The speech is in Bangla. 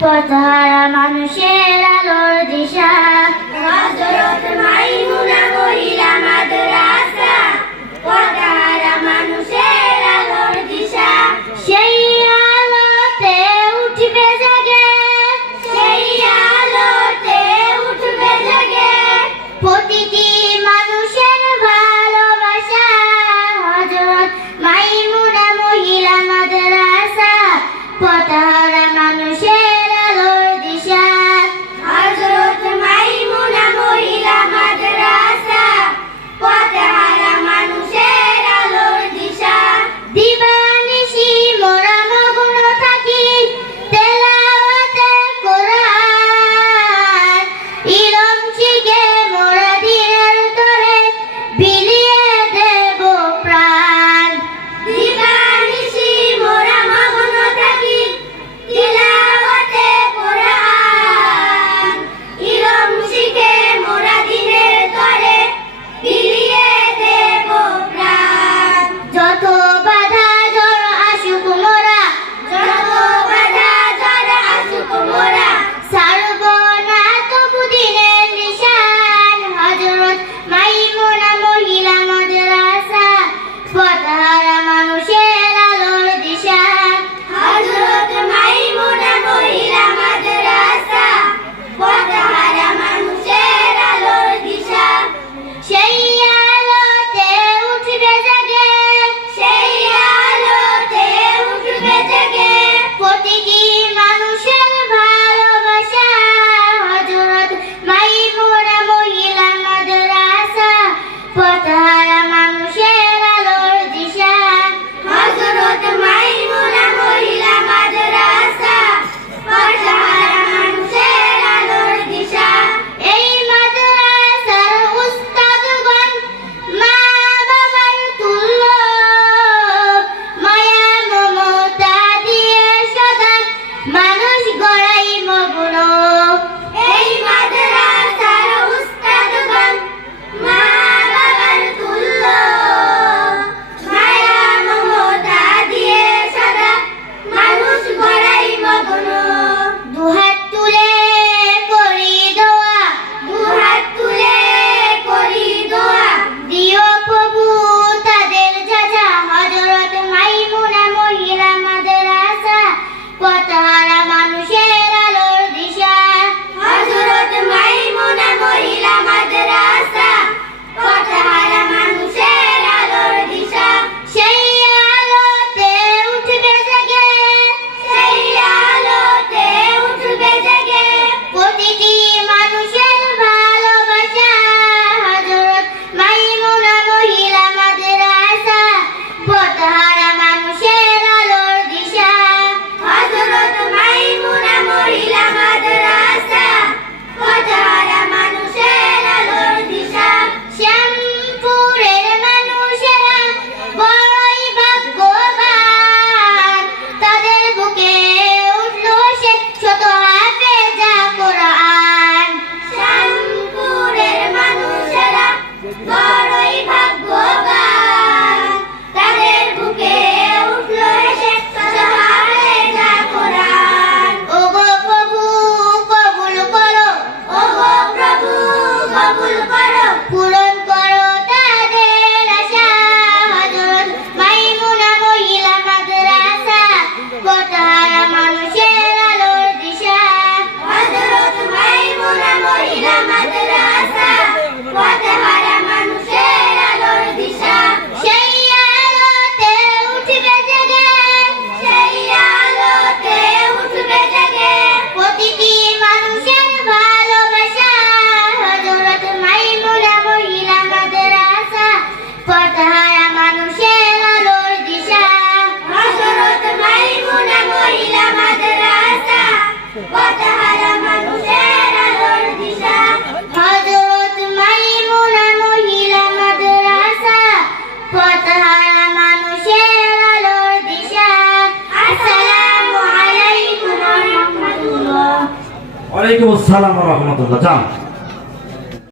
পথহারা মানুষের আলোর দিশা। হজরত মাইমুনা মহিলা মাদ্রাসা পথহারা মানুষের আলোর দিশা। সেই আলোতে উঠবে জাগে। সেই আলোতে উঠবে জাগে। প্রতিটি মানুষের ভালোবাসা। হজরত মাইমুনা মহিলা মাদ্রাসা পথ গড়াই মগ্ন Guate. আলাইকুম আসসালাম রহমতুল্লাহ। যান।